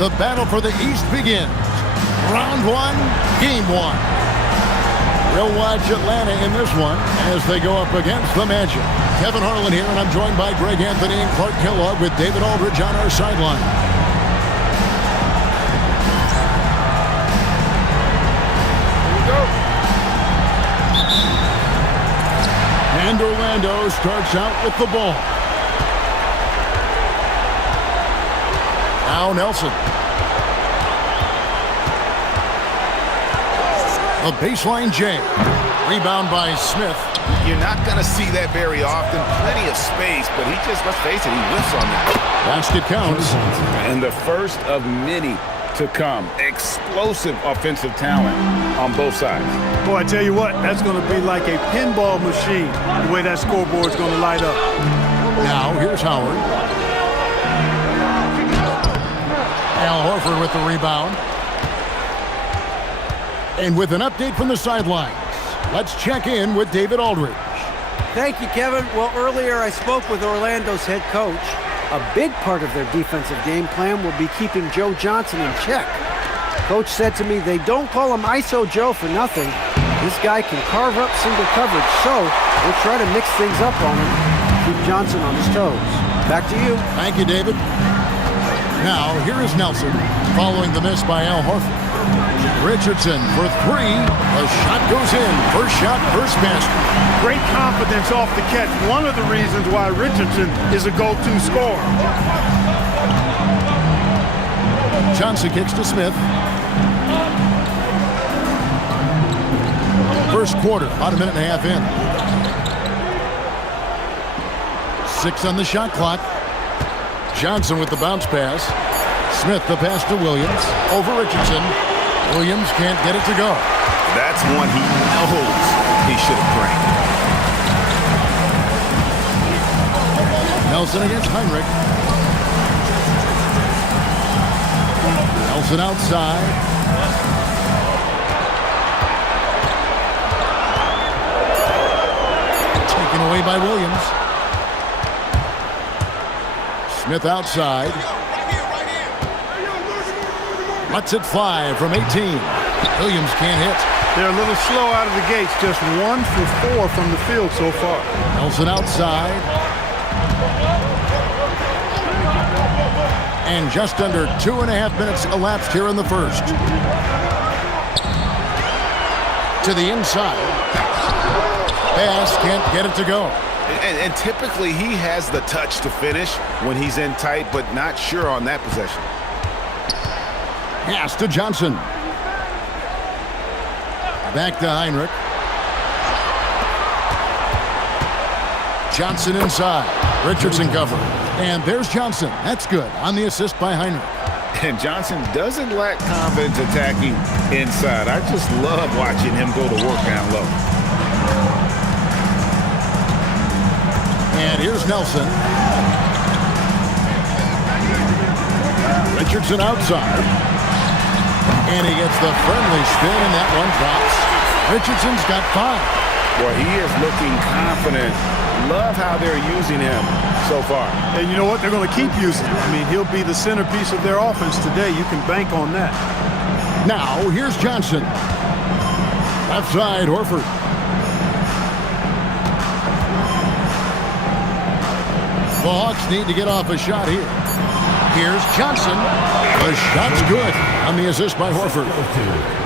The battle for the East begins. Round one, game one. We'll watch Atlanta in this one as they go up against the Magic. Kevin Harlan here, and I'm joined by Greg Anthony and Clark Kellogg with David Aldridge on our sideline. Here we go. And Orlando starts out with the ball. Now Nelson. A baseline J. Rebound by Smith. You're not going to see that very often. Plenty of space, but he just, let's face it, he whiffs on that. Basket counts. And the first of many to come. Explosive offensive talent on both sides. Boy, I tell you what, that's going to be like a pinball machine, the way that scoreboard's going to light up. Now, here's Howard. Al Horford with the rebound. And with an update from the sidelines, let's check in with David Aldridge. Thank you, Kevin. Well, earlier I spoke with Orlando's head coach. A big part of their defensive game plan will be keeping Joe Johnson in check. Coach said to me they don't call him ISO Joe for nothing. This guy can carve up single coverage, so we'll try to mix things up on him, keep Johnson on his toes. Back to you. Thank you, David. Now, here is Nelson, following the miss by Al Horford. Richardson for three. The shot goes in. First shot, first basket. Great confidence off the catch. One of the reasons why Richardson is a go-to scorer. Johnson kicks to Smith. First quarter, about a minute and a half in. 6 on the shot clock. Johnson with the bounce pass. Smith the pass to Williams. Over Richardson. Williams can't get it to go. That's one he knows he should have drained. Nelson against Heinrich. Nelson outside. Taken away by Williams. Smith outside. Lets it fly from 18. Williams can't hit. They're a little slow out of the gates. Just 1 for 4 from the field so far. Nelson outside. And just under 2.5 minutes elapsed here in the first. To the inside. Pass, can't get it to go. And typically he has the touch to finish when he's in tight, but not sure on that possession. Pass to Johnson. Back to Heinrich. Johnson inside. Richardson cover. And there's Johnson. That's good on the assist by Heinrich. And Johnson doesn't lack confidence attacking inside. I just love watching him go to work down low. And here's Nelson. Richardson outside. And he gets the friendly spin, and that one drops. Richardson's got 5. Boy, he is looking confident. Love how they're using him so far. And you know what? They're going to keep using him. I mean, he'll be the centerpiece of their offense today. You can bank on that. Now, here's Johnson. Left side, Horford. The Hawks need to get off a shot here. Here's Johnson. The shot's good on the assist by Horford.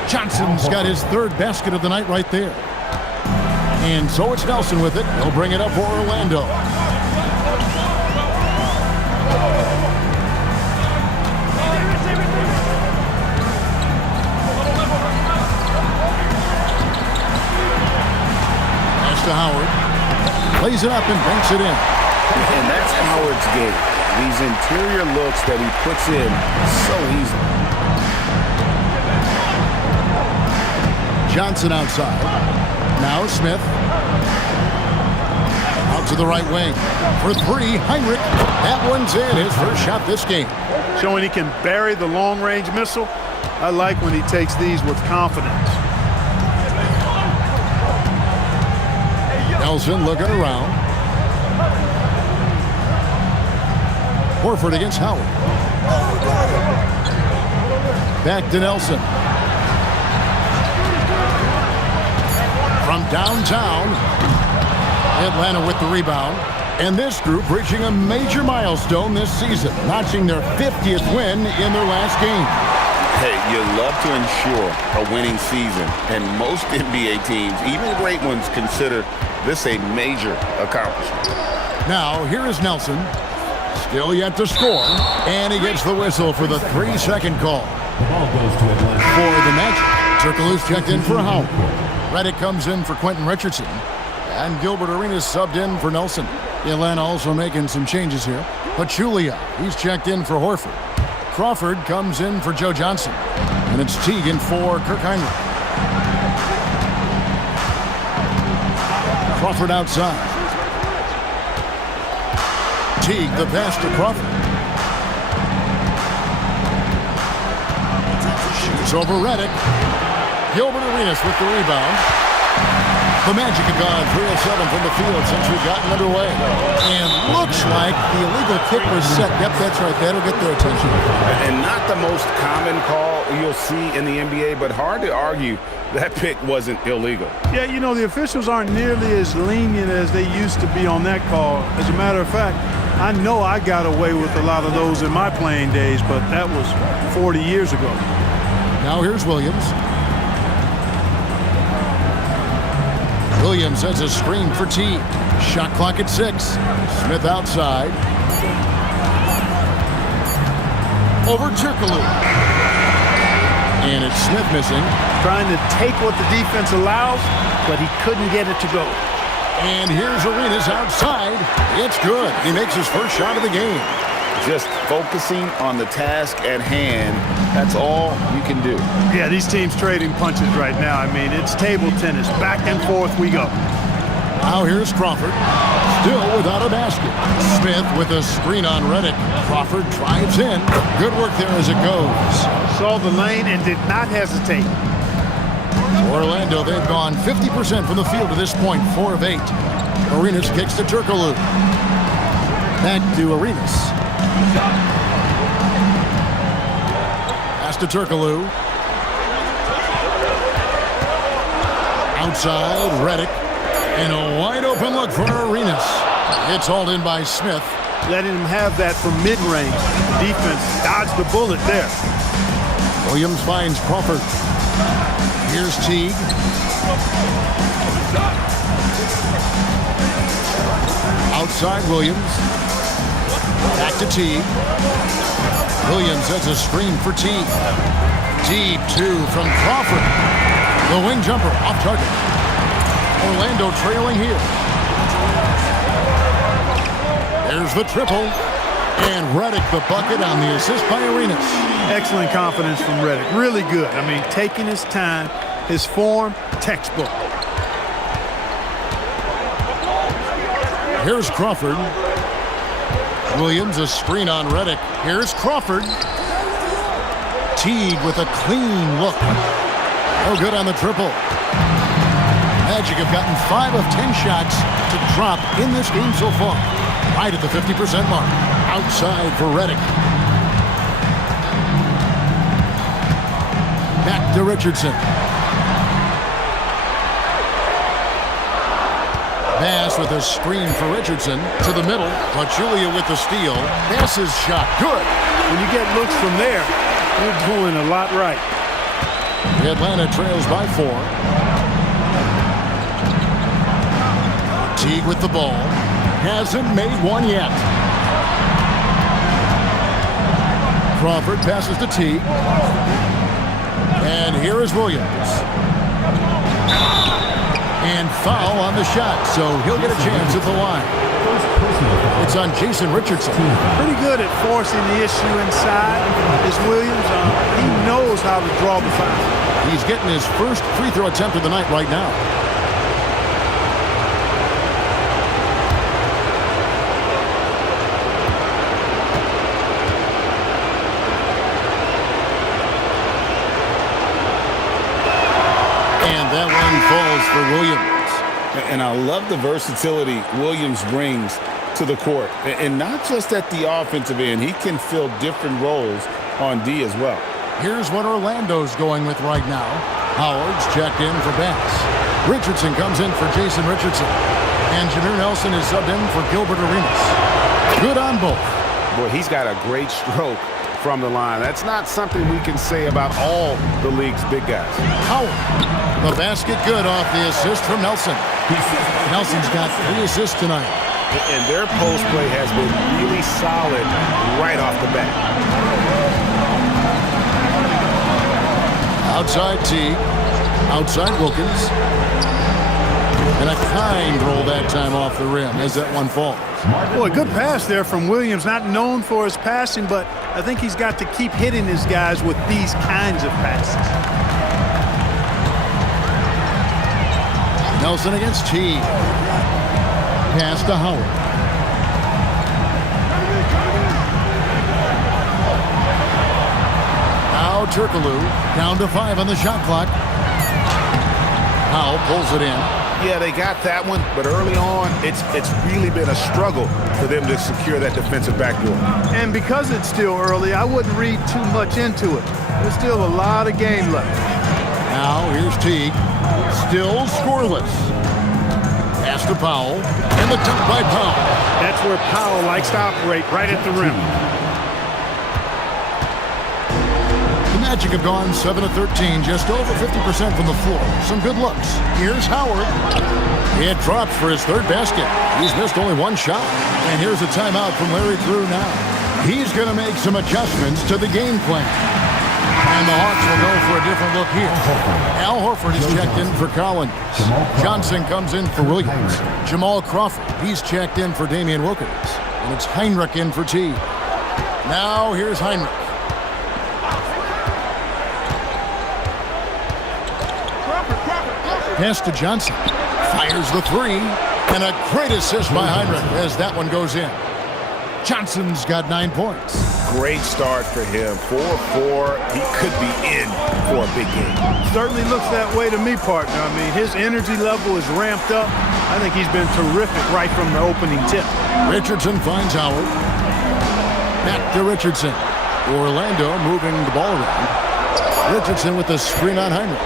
Johnson's got his 3rd basket of the night right there. And so it's Nelson with it. He'll bring it up for Orlando. Pass to Howard. Plays it up and banks it in. And that's Howard's game. These interior looks that he puts in so easily. Johnson outside. Now Smith. Out to the right wing. For 3, Heinrich. That one's in. His first shot this game. Showing he can bury the long-range missile. I like when he takes these with confidence. Nelson looking around. Horford against Howard. Back to Nelson. From downtown, Atlanta with the rebound. And this group reaching a major milestone this season, notching their 50th win in their last game. Hey, you love to ensure a winning season, and most NBA teams, even great ones, consider this a major accomplishment. Now, here is Nelson. Still yet to score, and he gets the whistle for the 3-second call. The ball goes to Atlanta. For the Magic, Turkoglu's checked in for Howard. Reddick comes in for Quentin Richardson, and Gilbert Arenas subbed in for Nelson. Atlanta also making some changes here. Pachulia, he's checked in for Horford. Crawford comes in for Joe Johnson, and it's Teagan for Kirk Heinrich. Crawford outside. Teague the pass to Crawford. Shoots over Reddick. Gilbert Arenas with the rebound. The Magic have gone 3 of 7 from the field since we've gotten underway. And looks like the illegal kick was set. Yep, that's right. That'll get their attention. And not the most common call you'll see in the NBA, but hard to argue that pick wasn't illegal. Yeah, you know, the officials aren't nearly as lenient as they used to be on that call. As a matter of fact, I know I got away with a lot of those in my playing days, but that was 40 years ago. Now here's Williams. Williams has a screen for T. Shot clock at 6. Smith outside. Over Turkoglu. And it's Smith missing. Trying to take what the defense allows, but he couldn't get it to go. And here's Arenas outside. It's good. He makes his first shot of the game. Just focusing on the task at hand, that's all you can do. Yeah, these teams trading punches right now. I mean, it's table tennis. Back and forth we go. Now here's Crawford. Still without a basket. Smith with a screen on Reddick. Crawford drives in. Good work there as it goes. Saw the lane and did not hesitate. Orlando, they've gone 50% from the field to this point, 4 of 8. Arenas kicks to Turkoglu. Back to Arenas. Pass to Turkoglu. Outside, Reddick. And a wide open look for Arenas. It's hauled in by Smith. Letting him have that from mid-range. Defense dodged the bullet there. Williams finds Crawford. Here's Teague. Outside Williams. Back to Teague. Williams has a screen for Teague. Deep 2 from Crawford. The wing jumper off target. Orlando trailing here. There's the triple. And Reddick the bucket on the assist by Arenas. Excellent confidence from Reddick. Really good. I mean, taking his time, his form, textbook. Here's Crawford. Williams a screen on Reddick. Here's Crawford. Teague with a clean look. No good on the triple. Magic have gotten 5 of 10 shots to drop in this game so far. Right at the 50% mark. Outside for Reddick. Back to Richardson. Pass with a screen for Richardson to the middle. Pachulia with the steal. Passes shot. Good. When you get looks from there, you're doing a lot right. Atlanta trails by 4. Teague with the ball. Hasn't made one yet. Crawford passes to Teague. And here is Williams. And foul on the shot, so he'll get a chance at the line. It's on Jason Richardson. Pretty good at forcing the issue inside is Williams. He knows how to draw the foul. He's getting his first free throw attempt of the night right now. And that one falls for Williams. And I love the versatility Williams brings to the court. And not just at the offensive end. He can fill different roles on D as well. Here's what Orlando's going with right now. Howard's checked in for Bass. Richardson comes in for Jason Richardson. And Jameer Nelson is subbed in for Gilbert Arenas. Good on both. Boy, he's got a great stroke from the line. That's not something we can say about all the league's big guys. Howard. The basket good off the assist from Nelson. Nelson's got 3 assists tonight. And their post play has been really solid right off the bat. Outside Teague. Outside Wilkins. And a kind roll that time off the rim as that one falls. Boy, good pass there from Williams. Not known for his passing, but I think he's got to keep hitting his guys with these kinds of passes. Nelson against Teague. Pass to Howard. Now Turkoglu down to 5 on the shot clock. Powell pulls it in. Yeah, they got that one, but early on, it's really been a struggle for them to secure that defensive backboard. And because it's still early, I wouldn't read too much into it. There's still a lot of game left. Now here's Teague. Still scoreless. Pass to Powell. And the dunk by Powell. That's where Powell likes to operate, right at the rim. The Magic have gone 7 of 13, just over 50% from the floor. Some good looks. Here's Howard. It drops for his 3rd basket. He's missed only 1 shot. And here's a timeout from Larry Drew now. He's going to make some adjustments to the game plan. And the Hawks will go for a different look here. Al Horford is checked in for Collins. Johnson comes in for Williams. Jamal Crawford, he's checked in for Damian Wilkins. And it's Heinrich in for Teague. Now here's Heinrich. Pass to Johnson. Fires the 3. And a great assist by Heinrich as that one goes in. Johnson's got 9 points. Great start for him. 4-4. He could be in for a big game. Certainly looks that way to me, partner. I mean, his energy level is ramped up. I think he's been terrific right from the opening tip. Richardson finds Howard. Back to Richardson. Orlando moving the ball around. Richardson with the screen on Heinrich.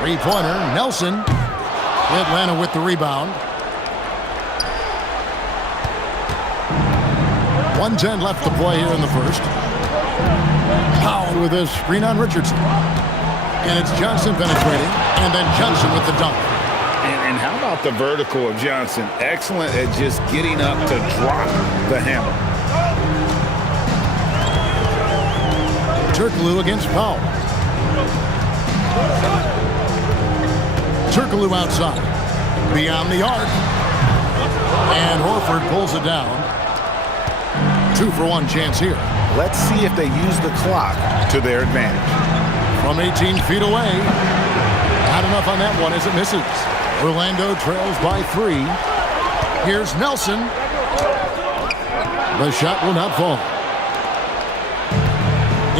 3-pointer. Nelson. Atlanta with the rebound. 1:10 left to play here in the first. Powell with a screen on Richardson. And it's Johnson penetrating. And then Johnson with the dunk. And how about the vertical of Johnson? Excellent at just getting up to drop the hammer. Turkoglu against Powell. Turkoglu outside. Beyond the arc. And Horford pulls it down. 2-for-1 chance here. Let's see if they use the clock to their advantage. From 18 feet away. Not enough on that one as it misses. Orlando trails by 3. Here's Nelson. The shot will not fall.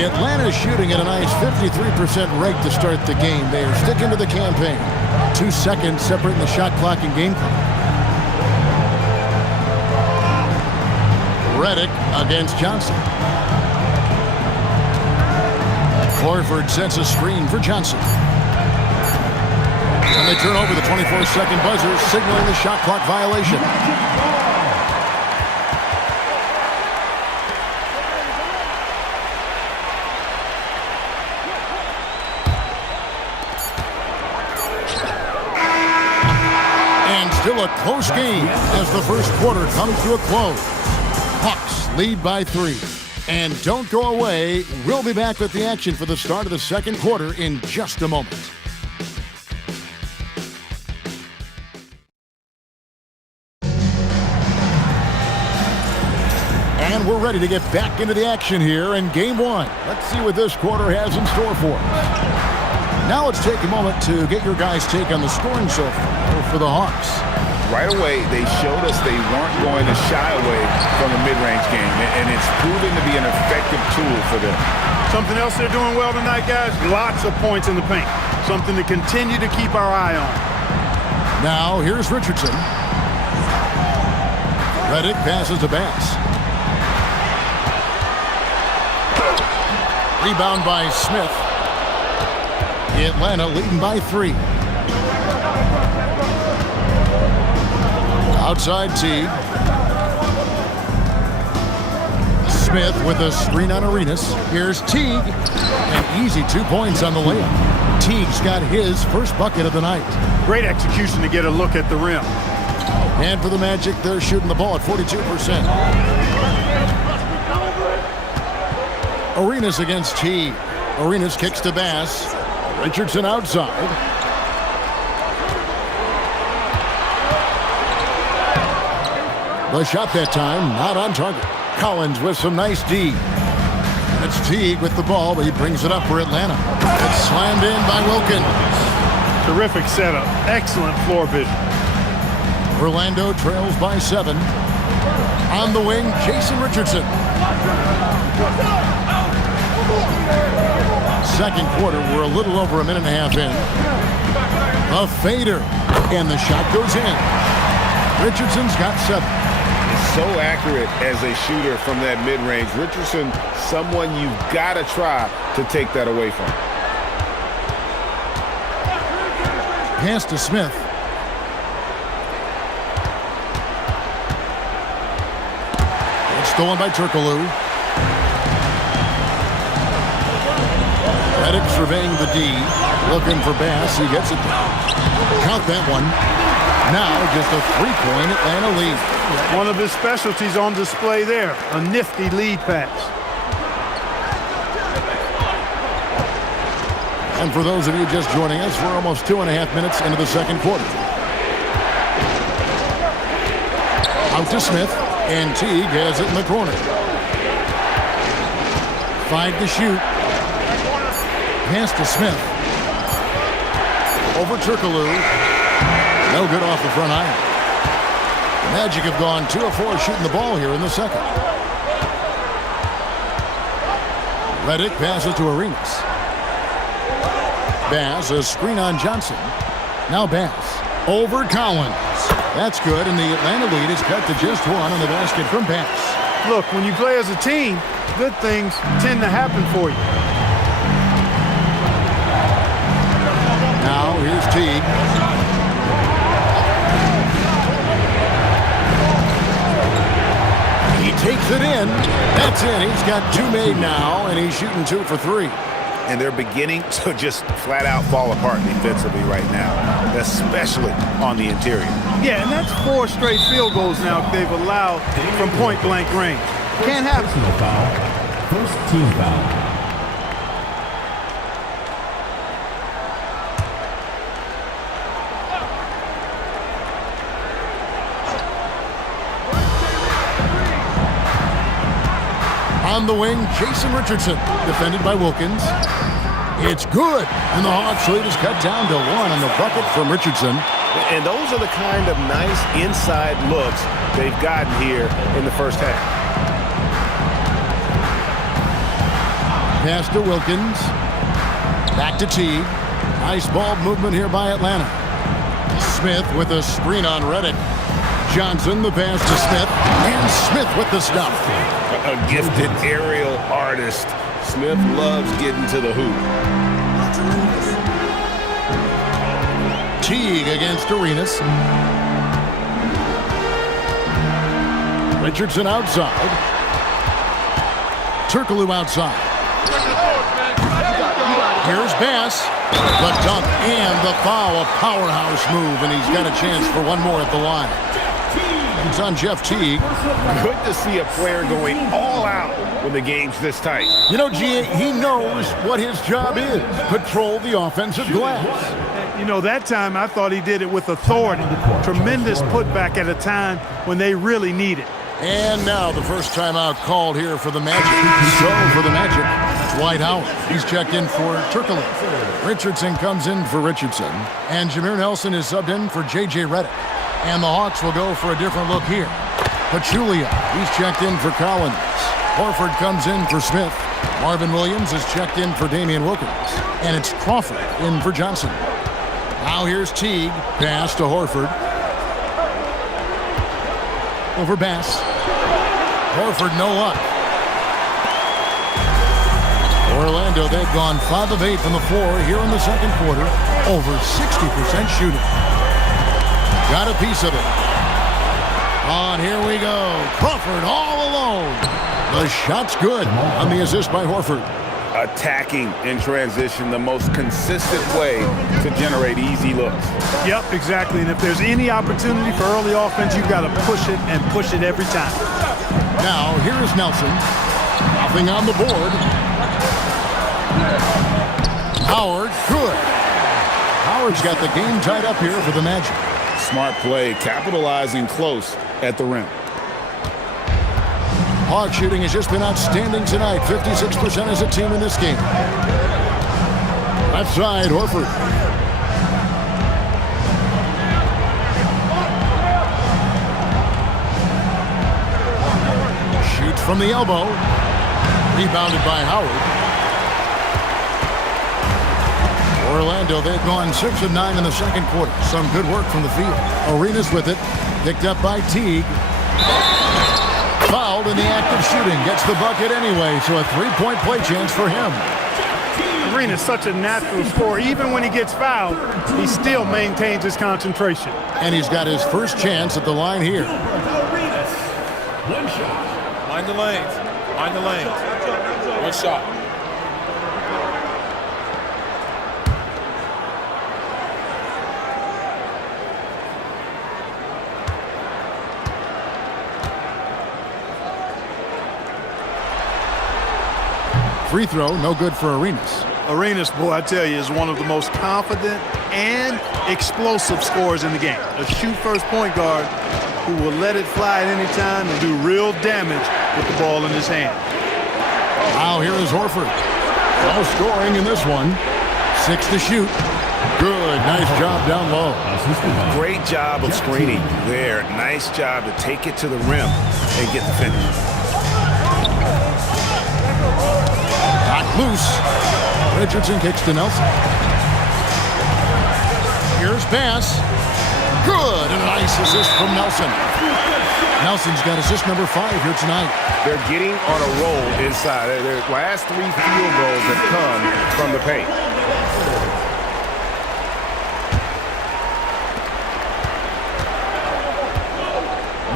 Atlanta shooting at a nice 53% rate to start the game. They are sticking to the campaign. 2 seconds separating the shot clock and game clock. Redick against Johnson. Horford sets a screen for Johnson. And they turn over the 24-second buzzer, signaling the shot clock violation. And still a close game as the first quarter comes to a close. Hawks lead by 3. And don't go away. We'll be back with the action for the start of the second quarter in just a moment. And we're ready to get back into the action here in Game 1. Let's see what this quarter has in store for us. Now let's take a moment to get your guys' take on the scoring so far for the Hawks. Right away, they showed us they weren't going to shy away from the mid-range game, and it's proven to be an effective tool for them. Something else they're doing well tonight, guys, lots of points in the paint. Something to continue to keep our eye on. Now, here's Richardson. Redick passes to Bass. Rebound by Smith. Atlanta leading by 3. Outside Teague. Smith with a screen on Arenas. Here's Teague. An easy 2 points on the layup. Teague's got his first bucket of the night. Great execution to get a look at the rim. And for the Magic, they're shooting the ball at 42%. Arenas against Teague. Arenas kicks to Bass. Richardson outside. The shot that time, not on target. Collins with some nice D. It's Teague with the ball, but he brings it up for Atlanta. It's slammed in by Wilkins. Terrific setup. Excellent floor vision. Orlando trails by 7. On the wing, Jason Richardson. Second quarter, we're a little over a minute and a half in. A fader, and the shot goes in. Richardson's got 7. So accurate as a shooter from that mid-range. Richardson, someone you've got to try to take that away from. Pass to Smith. It's stolen by Turkoglu. Redick surveying the D. Looking for Bass. He gets it down. Count that one. Now just a 3-point Atlanta lead. One of his specialties on display there. A nifty lead pass. And for those of you just joining us, we're almost 2.5 minutes into the second quarter. Out to Smith, and Teague has it in the corner. 5 to shoot. Pass to Smith. Over Turkoglu. No good off the front iron. The Magic have gone 2 of 4 shooting the ball here in the second. Redick passes to Arenas. Bass, a screen on Johnson. Now Bass. Over Collins. That's good, and the Atlanta lead is cut to just 1 on the basket from Bass. Look, when you play as a team, good things tend to happen for you. Now here's Teague. He takes it in. That's in. He's got 2 made now, and he's shooting 2 for 3. And they're beginning to just flat out fall apart defensively right now, especially on the interior. Yeah, and that's 4 straight field goals now they've allowed from point-blank range. Can't happen. First team foul. On the wing, Jason Richardson, defended by Wilkins. It's good, and the Hawks lead is cut down to 1 on the bucket from Richardson. And those are the kind of nice inside looks they've gotten here in the first half. Pass to Wilkins. Back to Teague. Nice ball movement here by Atlanta. Smith with a screen on Redick. Johnson, the pass to Smith, and Smith with the stop. A gifted aerial artist. Smith loves getting to the hoop. Teague against Arenas. Richardson outside. Turkoglu outside. Here's Bass. The dunk and the foul. A powerhouse move, and he's got a chance for one more at the line. It's on Jeff Teague. Good to see a player going all out when the game's this tight. You know, G, he knows what his job is. Patrol the offensive glass. You know, that time I thought he did it with authority. Tremendous putback at a time when they really need it. And now the first timeout called here for the Magic. So for the Magic, Dwight Howard. He's checked in for Turkoglu. Richardson comes in for Richardson. And Jameer Nelson is subbed in for J.J. Redick. And the Hawks will go for a different look here. Pachulia, he's checked in for Collins. Horford comes in for Smith. Marvin Williams is checked in for Damian Wilkins. And it's Crawford in for Johnson. Now here's Teague. Pass to Horford. Over Bass. Horford, no luck. Orlando, they've gone 5 of 8 from the floor here in the second quarter. Over 60% shooting. Got a piece of it. On, here we go. Crawford all alone. The shot's good on the assist by Horford. Attacking in transition, the most consistent way to generate easy looks. Yep, exactly. And if there's any opportunity for early offense, you've got to push it and push it every time. Now, here is Nelson. Nothing on the board. Howard, good. Howard's got the game tied up here for the Magic. Smart play, capitalizing close at the rim. Hawk shooting has just been outstanding tonight. 56% as a team in this game. Left side, Horford. Shoots from the elbow. Rebounded by Howard. Orlando, they've gone 6 of 9 in the second quarter. Some good work from the field. Arenas with it. Picked up by Teague. Fouled in the act of shooting. Gets the bucket anyway, so a 3-point play chance for him. Arena's such a natural scorer. Even when he gets fouled, he still maintains his concentration. And he's got his first chance at the line here. One shot. Mind the lanes. Mind the lanes. One shot. Free throw, no good for Arenas. Arenas, boy, I tell you, is one of the most confident and explosive scorers in the game. A shoot-first point guard who will let it fly at any time and do real damage with the ball in his hand. Now here is Horford. No scoring in this one. 6 to shoot. Good, nice job down low. Great job of screening there. Nice job to take it to the rim and get the finish. Loose. Richardson kicks to Nelson. Here's pass. Good. And a nice assist from Nelson. Nelson's got assist number 5 here tonight. They're getting on a roll inside. Their last 3 field goals have come from the paint.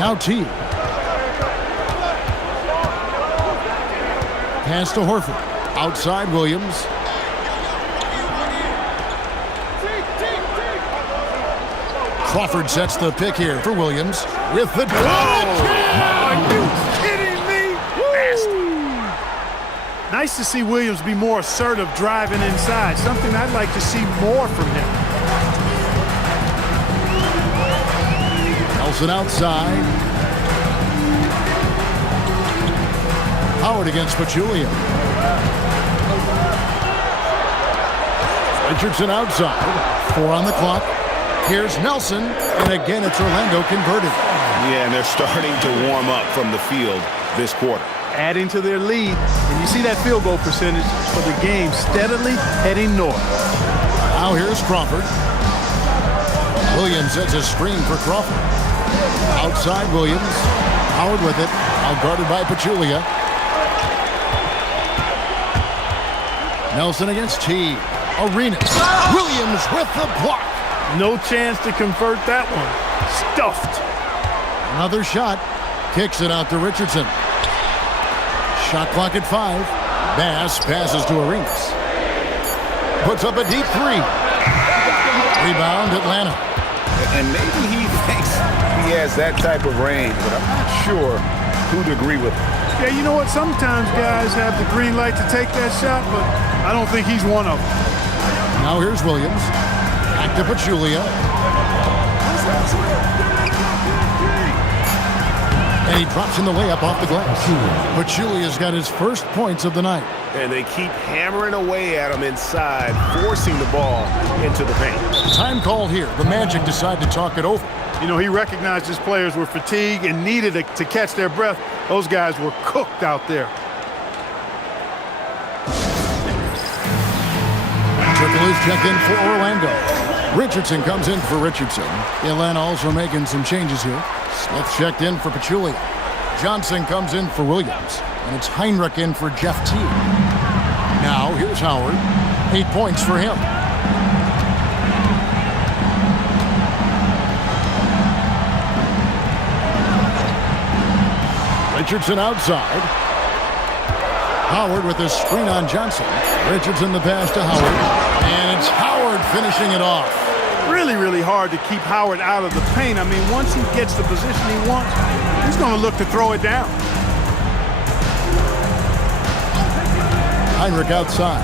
Now T. Pass to Horford. Outside Williams. Crawford sets the pick here for Williams with the Are you kidding me? Nice to see Williams be more assertive driving inside. Something I'd like to see more from him. Nelson outside. Howard against Pachulia. Richardson outside. 4 on the clock. Here's Nelson, and again it's Orlando converted. Yeah, and they're starting to warm up from the field this quarter. Adding to their lead, and you see that field goal percentage for the game steadily heading north. Now here's Crawford. Williams sets a screen for Crawford. Outside Williams. Howard with it. Now guarded by Pachulia. Nelson against T. Arenas. Williams with the block. No chance to convert that one. Stuffed. Another shot. Kicks it out to Richardson. Shot clock at 5. Bass passes to Arenas. Puts up a deep 3. Rebound Atlanta. And maybe he thinks he has that type of range, but I'm not sure who'd agree with him. Yeah, you know what? Sometimes guys have the green light to take that shot, but I don't think he's one of them. Now here's Williams. Back to Pachulia. And he drops in the layup off the glass. Pachulia's got his first points of the night. And they keep hammering away at him inside, forcing the ball into the paint. Time called here. The Magic decide to talk it over. You know, he recognized his players were fatigued and needed to catch their breath. Those guys were cooked out there. Triple is checked in for Orlando. Richardson comes in for Richardson. Atlanta also making some changes here. Smith checked in for Pachulia. Johnson comes in for Williams. And it's Heinrich in for Jeff T. Now here's Howard. 8 points for him. Richardson outside. Howard with a screen on Johnson. Richardson the pass to Howard. And it's Howard finishing it off. Really, really hard to keep Howard out of the paint. I mean, once he gets the position he wants, he's going to look to throw it down. Heinrich outside.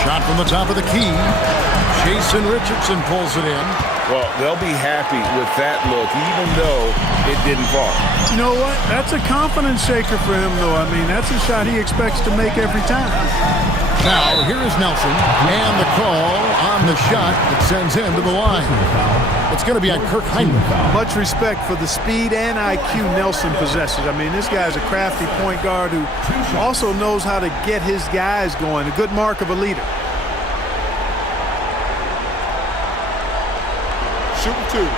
Shot from the top of the key. Jason Richardson pulls it in. Well, they'll be happy with that look, even though it didn't fall. You know what? That's a confidence shaker for him, though. I mean, that's a shot he expects to make every time. Now, here is Nelson, and the call on the shot that sends him to the line. It's going to be on Kirk Heinrich. Much respect for the speed and IQ Nelson possesses. I mean, this guy's a crafty point guard who also knows how to get his guys going. A good mark of a leader. Shooting 2.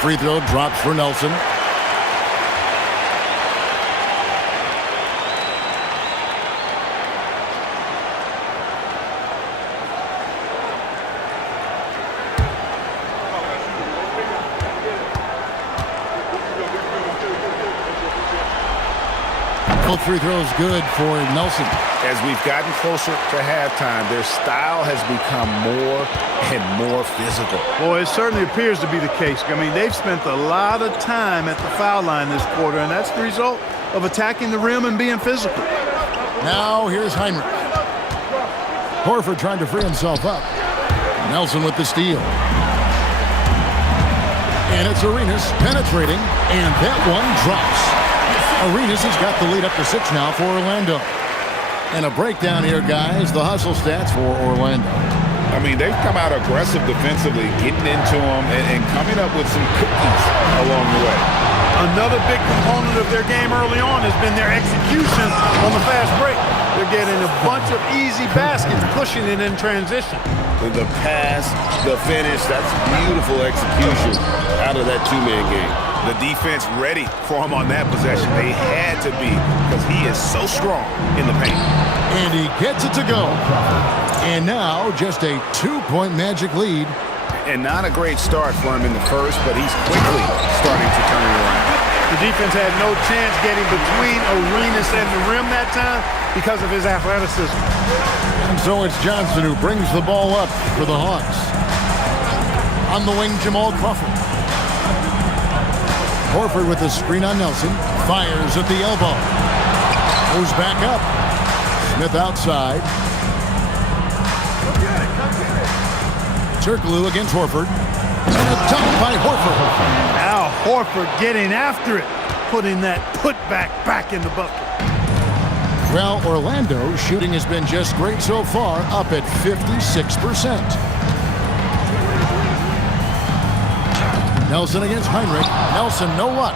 Free throw drops for Nelson. Both free throws good for Nelson. As we've gotten closer to halftime, their style has become more and more physical. Boy, it certainly appears to be the case. I mean, they've spent a lot of time at the foul line this quarter, and that's the result of attacking the rim and being physical. Now here's Heinrich. Horford trying to free himself up. Nelson with the steal. And it's Arenas penetrating, and that one drops. Arenas has got the lead up to 6 now for Orlando. And a breakdown here, guys. The hustle stats for Orlando. I mean, they've come out aggressive defensively, getting into them and coming up with some cookies along the way. Another big component of their game early on has been their execution on the fast break. They're getting a bunch of easy baskets, pushing it in transition. The pass, the finish, that's beautiful execution out of that two-man game. The defense ready for him on that possession. They had to be, because he is so strong in the paint. And he gets it to go. And now just a 2-point Magic lead. And not a great start for him in the first, but he's quickly starting to turn it around. The defense had no chance getting between Arenas and the rim that time because of his athleticism. And so it's Johnson who brings the ball up for the Hawks. On the wing, Jamal Crawford. Horford with the screen on Nelson. Fires at the elbow. Goes back up. Smith outside. Turkoglu against Horford. And a dunk by Horford. Now Horford getting after it, putting that putback back in the bucket. Well, Orlando's shooting has been just great so far, up at 56%. Nelson against Heinrich. Nelson, no luck.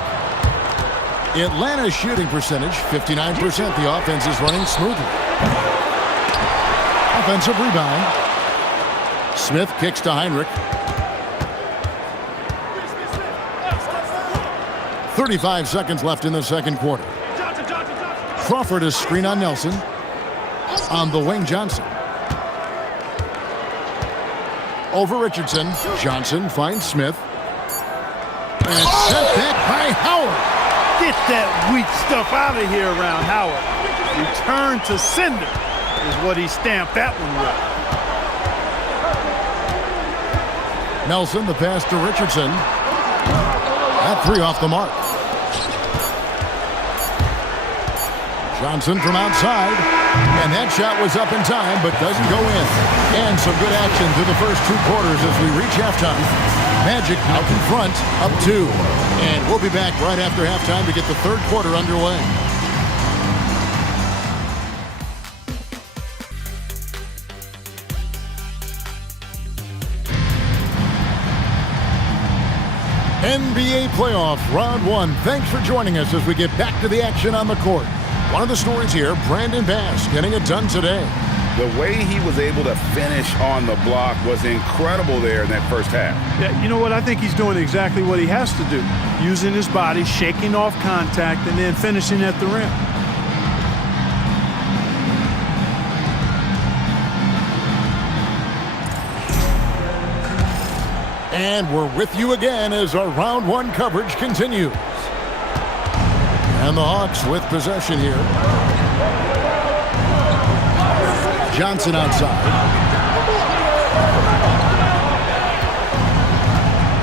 Atlanta's shooting percentage, 59%. The offense is running smoothly. Offensive rebound. Smith kicks to Heinrich. 35 seconds left in the second quarter. Crawford is screen on Nelson. On the wing, Johnson. Over Richardson. Johnson finds Smith. And sent back by Howard. Get that weak stuff out of here around Howard. Return to sender is what he stamped that one with. Nelson, the pass to Richardson. That 3 off the mark. Johnson from outside. And that shot was up in time, but doesn't go in. And some good action through the first 2 quarters as we reach halftime. Magic out in front, up 2. And we'll be back right after halftime to get the third quarter underway. NBA playoff round 1. Thanks for joining us as we get back to the action on the court. One of the stories here, Brandon Bass getting it done today. The way he was able to finish on the block was incredible there in that first half. Yeah, you know what? I think he's doing exactly what he has to do. Using his body, shaking off contact, and then finishing at the rim. And we're with you again as our round one coverage continues. And the Hawks with possession here. Johnson outside.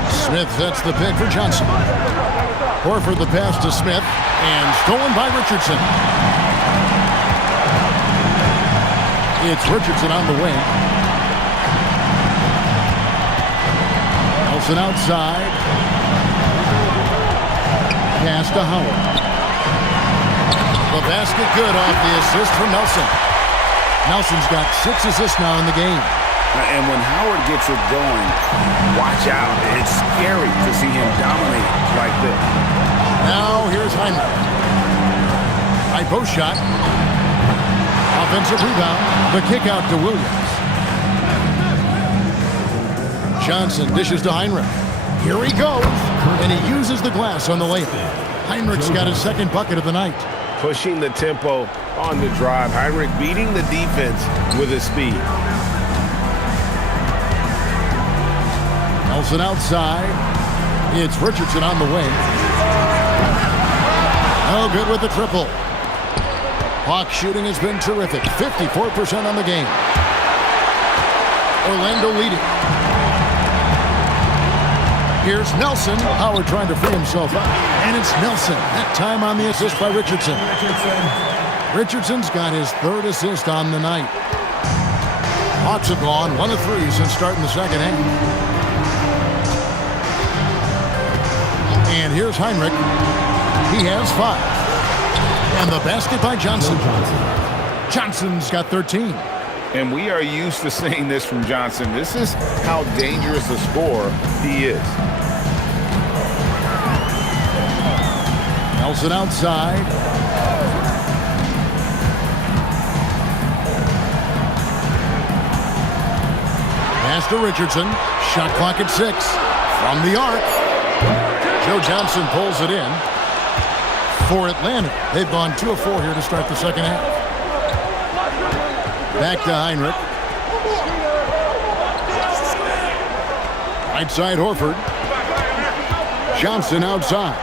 Smith sets the pick for Johnson. Horford the pass to Smith, and stolen by Richardson. It's Richardson on the wing. Nelson outside. Pass to Howard. The basket good off the assist from Nelson. Nelson's got 6 assists now in the game. And when Howard gets it going, watch out. It's scary to see him dominate like this. Now here's Heinrich. High post shot. Offensive rebound. The kick out to Williams. Johnson dishes to Heinrich. Here he goes. And he uses the glass on the layup. Heinrich's got his second bucket of the night. Pushing the tempo on the drive. Heinrich beating the defense with his speed. Nelson outside. It's Richardson on the wing. No good with the triple. Hawks shooting has been terrific. 54% on the game. Orlando leading. Here's Nelson. Howard trying to free himself up. And it's Nelson. That time on the assist by Richardson. Richardson's got his 3rd assist on the night. Hawks have gone 1 of 3 since starting the second half. And here's Heinrich. He has 5. And the basket by Johnson. Johnson's got 13. And we are used to seeing this from Johnson. This is how dangerous a scorer he is. Nelson outside. Pass to Richardson. Shot clock at 6. From the arc. Joe Johnson pulls it in. For Atlanta, they've gone 2 of 4 here to start the second half. Back to Heinrich. Right side Horford. Johnson outside.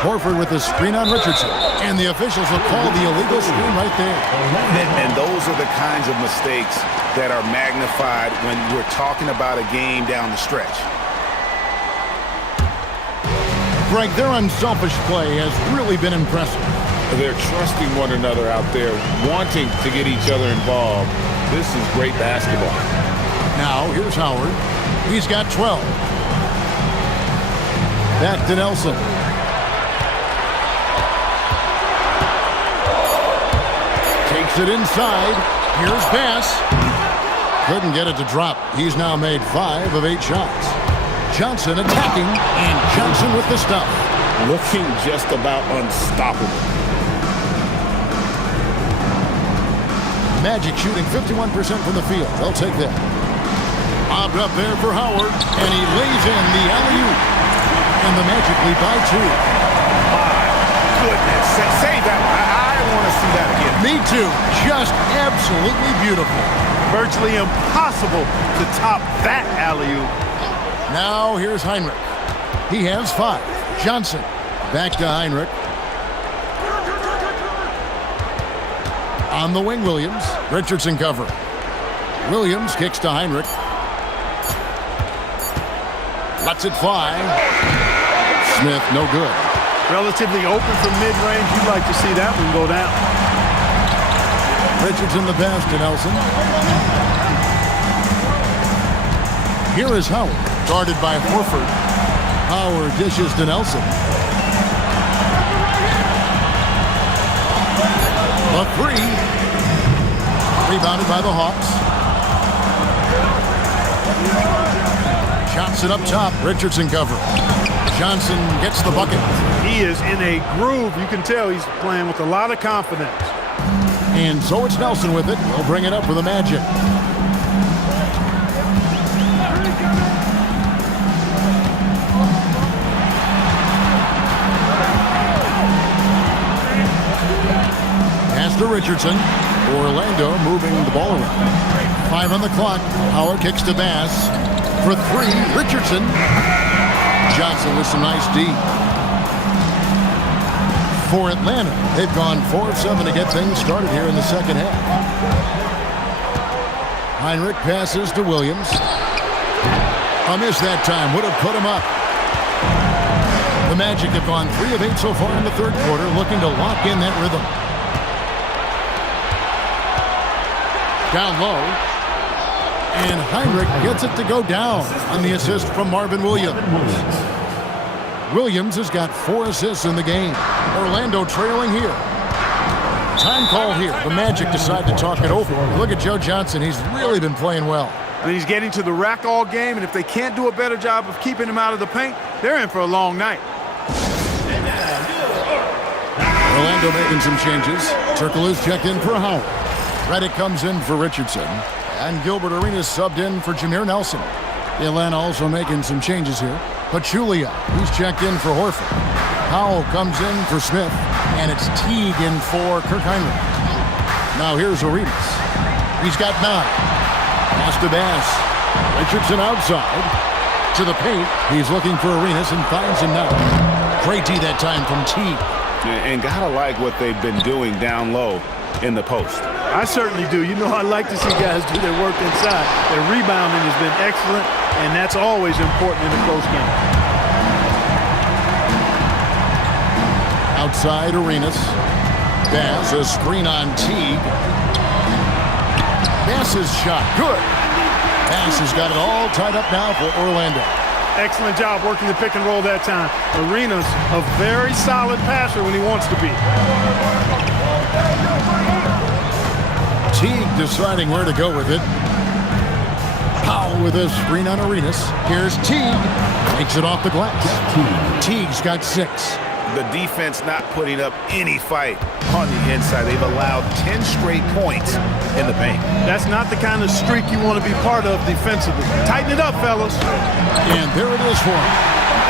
Horford with the screen on Richardson. And the officials will call the illegal screen right there. And those are the kinds of mistakes that are magnified when we're talking about a game down the stretch. Greg, their unselfish play has really been impressive. They're trusting one another out there, wanting to get each other involved. This is great basketball. Now, here's Howard. He's got 12. Back to Nelson. Takes it inside. Here's Bass. Couldn't get it to drop. He's now made 5 of 8 shots. Johnson attacking, and Johnson with the stuff. Looking just about unstoppable. Magic shooting 51% from the field. They'll take that. Bobbed up there for Howard, and he lays in the alley-oop. And the Magic lead by 2. My goodness. Save that one. I want to see that again. Me too. Just absolutely beautiful. Virtually impossible to top that alley-oop. Now here's Heinrich. He has 5. Johnson back to Heinrich. On the wing, Williams. Richardson cover. Williams kicks to Heinrich. Lets it fly. Smith, no good. Relatively open from mid-range. You'd like to see that one go down. Richardson the pass to Nelson. Here is Howard. Guarded by Horford. Howard dishes to Nelson. A 3. Rebounded by the Hawks. Johnson up top. Richardson cover. Johnson gets the bucket. He is in a groove. You can tell he's playing with a lot of confidence. And so it's Nelson with it. He'll bring it up for the Magic. Pass to Richardson. Orlando moving the ball around. 5 on the clock. Howard kicks to Bass. For 3, Richardson. Johnson with some nice D. For Atlanta, they've gone 4 of 7 to get things started here in the second half. Heinrich passes to Williams. A miss that time. Would have put him up. The Magic have gone 3 of 8 so far in the third quarter, looking to lock in that rhythm. Down low. And Heinrich gets it to go down on the assist from Marvin Williams. Williams has got 4 assists in the game. Orlando trailing here. Time call here. The Magic decide to talk it over. Look at Joe Johnson. He's really been playing well. And he's getting to the rack all game, and if they can't do a better job of keeping him out of the paint, they're in for a long night. Orlando making some changes. Turkle is checked in for Howard. Reddick comes in for Richardson. And Gilbert Arenas subbed in for Jameer Nelson. Atlanta also making some changes here. Pachulia, he's checked in for Horford. Powell comes in for Smith. And it's Teague in for Kirk Heinrich. Now here's Arenas. He's got 9. Pass to Bass. Richardson outside. To the paint. He's looking for Arenas and finds him now. Great D that time from Teague. And gotta like what they've been doing down low in the post. I certainly do. You know, I like to see guys do their work inside. Their rebounding has been excellent, and that's always important in a close game. Outside Arenas. Bass, a screen on Teague. Bass's shot, good. Bass has got it all tied up now for Orlando. Excellent job working the pick and roll that time. Arenas, a very solid passer when he wants to be. Teague deciding where to go with it. Powell with a screen on Arenas. Here's Teague. Takes it off the glass. Teague's got 6. The defense not putting up any fight on the inside. They've allowed 10 straight points in the paint. That's not the kind of streak you want to be part of defensively. Tighten it up, fellas. And there it is for him.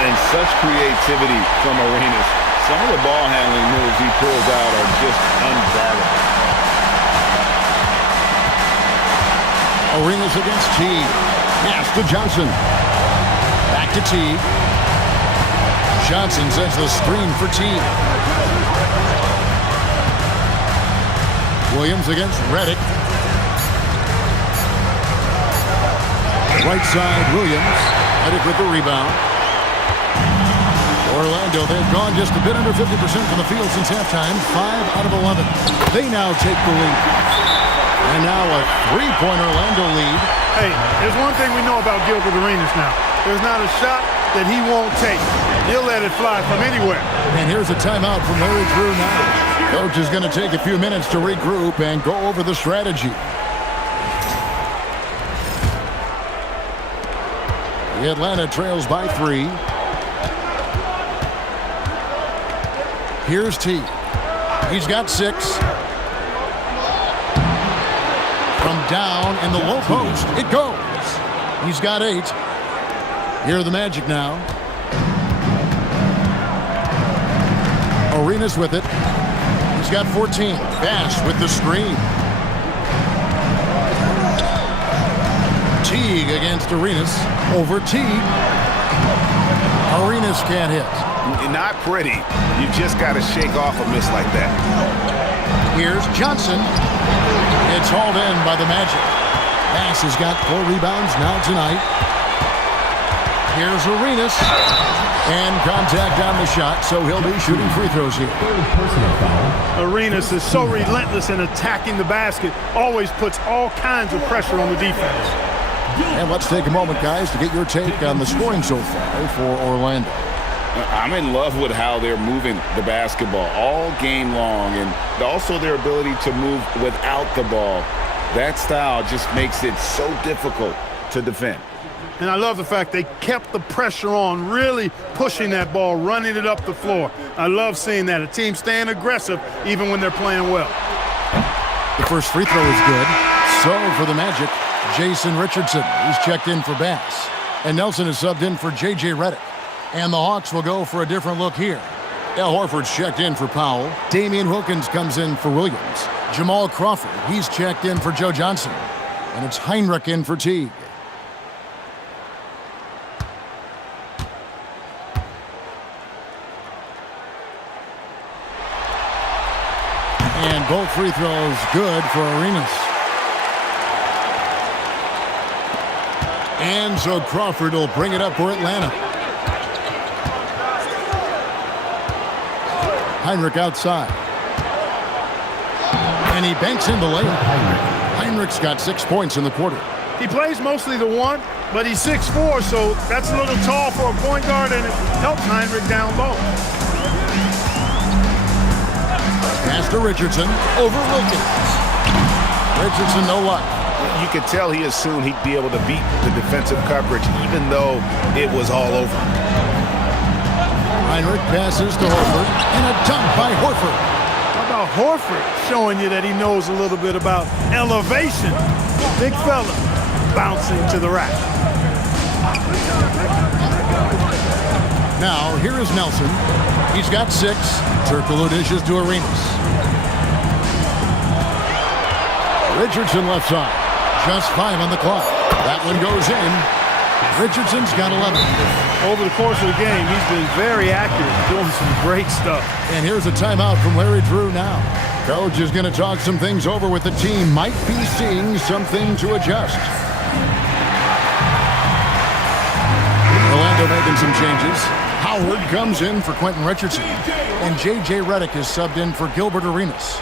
And such creativity from Arenas. Some of the ball handling moves he pulls out are just unfathomable. Arenas against Teague. Pass to Johnson. Back to Teague. Johnson sets the screen for Teague. Williams against Reddick. Right side, Williams. Reddick with the rebound. Orlando, they've gone just a bit under 50% from the field since halftime. 5 out of 11. They now take the lead. And now a 3-point Orlando lead. Hey, there's one thing we know about Gilbert Arenas now. There's not a shot that he won't take. He'll let it fly from anywhere. And here's a timeout from Larry Drew now. Coach is going to take a few minutes to regroup and go over the strategy. The Atlanta trails by 3. Here's T. He's got 6. From down in the low post, it goes. He's got 8. Here are the Magic now. Arenas with it. He's got 14. Bass with the screen. Teague against Arenas. Over Teague. Arenas can't hit. Not pretty. You just got to shake off a miss like that. Here's Johnson. It's hauled in by the Magic. Bass has got 4 rebounds now tonight. Here's Arenas. And contact on the shot, so he'll be shooting free throws here. Arenas is so relentless in attacking the basket. Always puts all kinds of pressure on the defense. And let's take a moment, guys, to get your take on the scoring so far for Orlando. I'm in love with how they're moving the basketball all game long, and also their ability to move without the ball. That style just makes it so difficult to defend. And I love the fact they kept the pressure on, really pushing that ball, running it up the floor. I love seeing that. A team staying aggressive even when they're playing well. The first free throw is good. So for the Magic, Jason Richardson. He's checked in for Bass. And Nelson is subbed in for J.J. Redick. And the Hawks will go for a different look here. Al Horford's checked in for Powell. Damian Wilkins comes in for Williams. Jamal Crawford, he's checked in for Joe Johnson. And it's Heinrich in for Teague. And both free throws good for Arenas. And so Crawford will bring it up for Atlanta. Heinrich outside. And he banks in the layup. Heinrich's got 6 points in the quarter. He plays mostly the one, but he's 6'4", so that's a little tall for a point guard, and it helps Heinrich down low. Pass to Richardson over Wilkins. Richardson, no luck. You could tell he assumed he'd be able to beat the defensive coverage, even though it was all over. Heinrich passes to Horford, and a dunk by Horford. How about Horford showing you that he knows a little bit about elevation? Big fella bouncing to the rack. Now, here is Nelson. He's got 6. Turkoglu dishes to Arenas. Richardson left side. Just 5 on the clock. That one goes in. Richardson's got 11. Over the course of the game, he's been very active, doing some great stuff. And here's a timeout from Larry Drew now. Coach is going to talk some things over with the team. Might be seeing something to adjust. Orlando making some changes. Howard comes in for Quentin Richardson. And J.J. Redick is subbed in for Gilbert Arenas.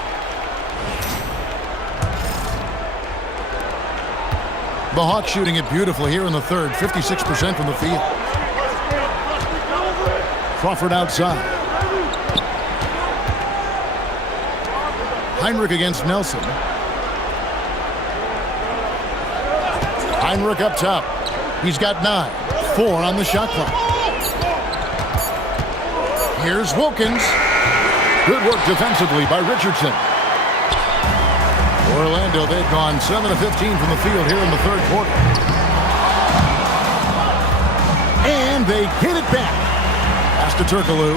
The Hawks shooting it beautifully here in the third. 56% from the field. Crawford outside. Heinrich against Nelson. Heinrich up top. He's got 9. 4 on the shot clock. Here's Wilkins. Good work defensively by Richardson. Orlando, they've gone 7 of 15 from the field here in the third quarter. And they get it back. Pass to Turkoglu.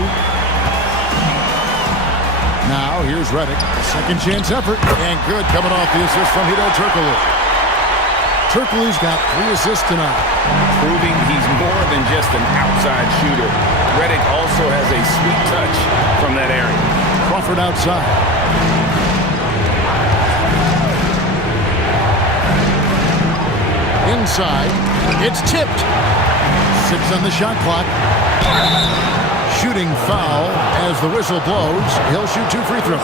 Now, here's Redick. A second chance effort. And good coming off the assist from Hedo Turkoglu. Turkoglu's got 3 assists tonight. Proving he's more than just an outside shooter. Redick also has a sweet touch from that area. Crawford outside. Inside. It's tipped. 6 on the shot clock. Shooting foul as the whistle blows. He'll shoot 2 free throws.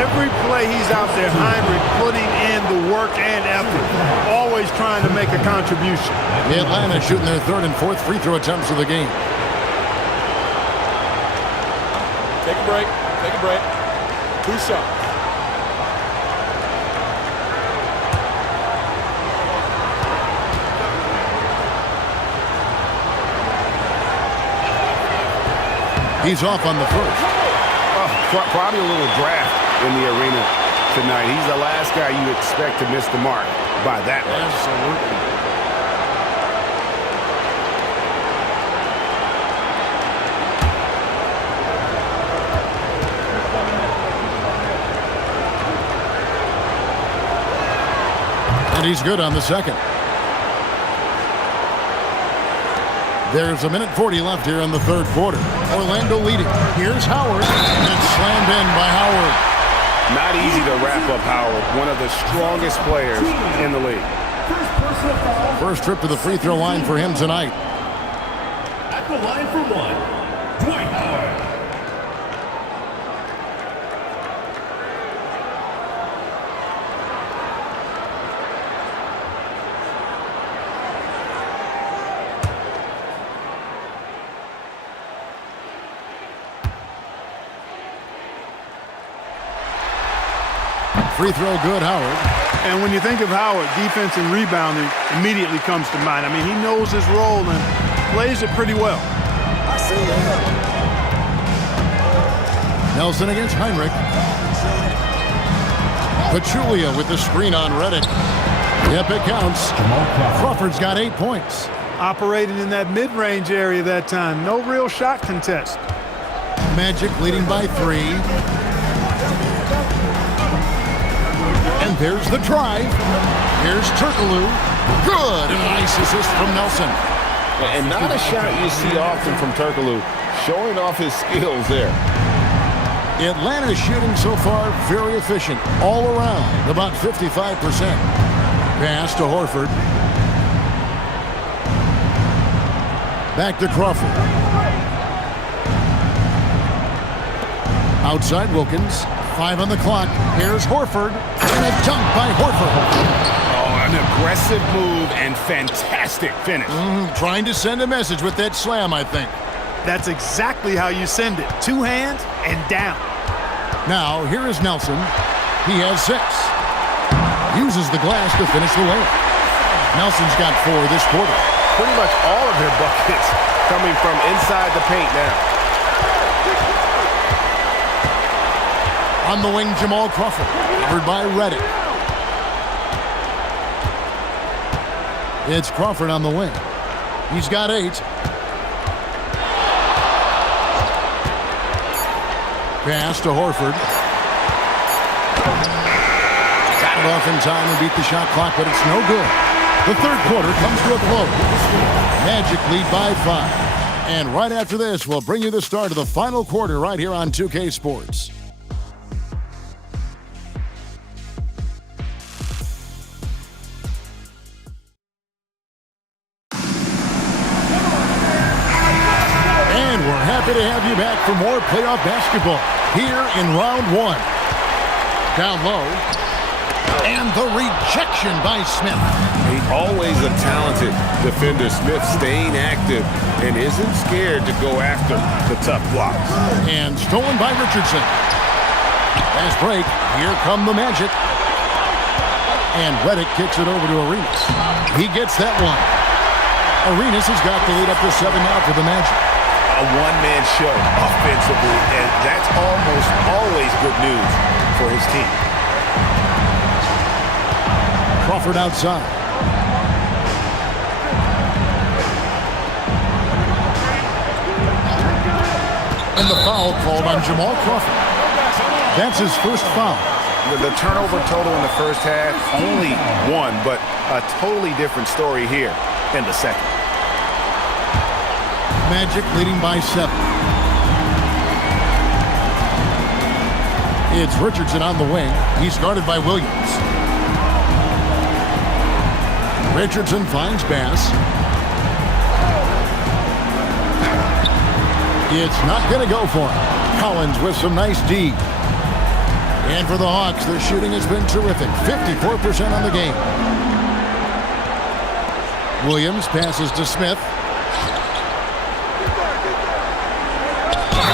Every play he's out there, Heinrich putting in the work and effort. Always trying to make a contribution. The Atlanta shooting their 3rd and 4th free throw attempts of the game. Take a break. Take a break. 2 shots. He's off on the first. Probably a little draft in the arena tonight. He's the last guy you expect to miss the mark by that much. Absolutely. And he's good on the second. There's 1:40 left here in the third quarter. Orlando leading. Here's Howard. And it's slammed in by Howard. Not easy to wrap up Howard, one of the strongest players in the league. First trip to the free throw line for him tonight. At the line for 1, Dwight Howard. Free throw good, Howard. And when you think of Howard, defense and rebounding immediately comes to mind. I mean, he knows his role and plays it pretty well. Nelson against Heinrich. Pachulia with the screen on Reddick. Yep, it counts. Crawford's got 8 points. Operating in that mid-range area that time. No real shot contest. Magic leading by 3. And there's the drive. Here's Turkoglu. Good. And a nice assist from Nelson. And not a shot you see often from Turkoglu, showing off his skills there. Atlanta's shooting so far very efficient all around, about 55%. Pass to Horford. Back to Crawford. Outside Wilkins. 5 on the clock. Here's Horford. And a dunk by Horford. Oh, an aggressive move and fantastic finish. Trying to send a message with that slam, I think. That's exactly how you send it. 2 hands and down. Now, here is Nelson. He has 6. Uses the glass to finish the layup. Nelson's got 4 this quarter. Pretty much all of their buckets coming from inside the paint now. On the wing, Jamal Crawford. Covered by Reddick. It's Crawford on the wing. He's got 8. Pass to Horford. Got it off in time and beat the shot clock, but it's no good. The third quarter comes to a close. Magic lead by 5. And right after this, we'll bring you the start of the final quarter right here on 2K Sports. And we're happy to have you back for more playoff basketball here in round 1. Down low. And the rejection by Smith. Always a talented defender. Smith staying active and isn't scared to go after the tough blocks. And stolen by Richardson. Fast break. Here come the Magic. And Reddick kicks it over to Arenas. He gets that one. Arenas has got the lead up to 7 now for the Magic. A one-man show offensively, and that's almost always good news for his team. Crawford outside. And the foul called on Jamal Crawford. That's his first foul. The turnover total in the first half, only 1, but a totally different story here in the second. Magic leading by 7. It's Richardson on the wing. He's guarded by Williams. Richardson finds Bass. It's not going to go for him. Collins with some nice D. And for the Hawks, their shooting has been terrific. 54% on the game. Williams passes to Smith.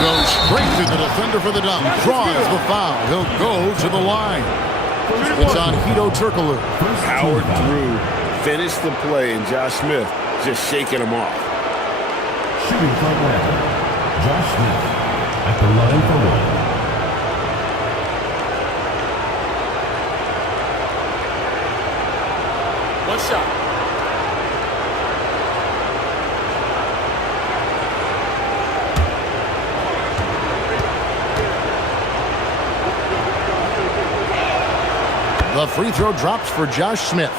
Goes straight to the defender for the dunk. Draws the foul. He'll go to the line. It's on Hedo Turkoglu. Powered through, finished the play, and Josh Smith just shaking him off. Shooting for Atlanta, Josh Smith at the line for 1. One shot. The free throw drops for Josh Smith.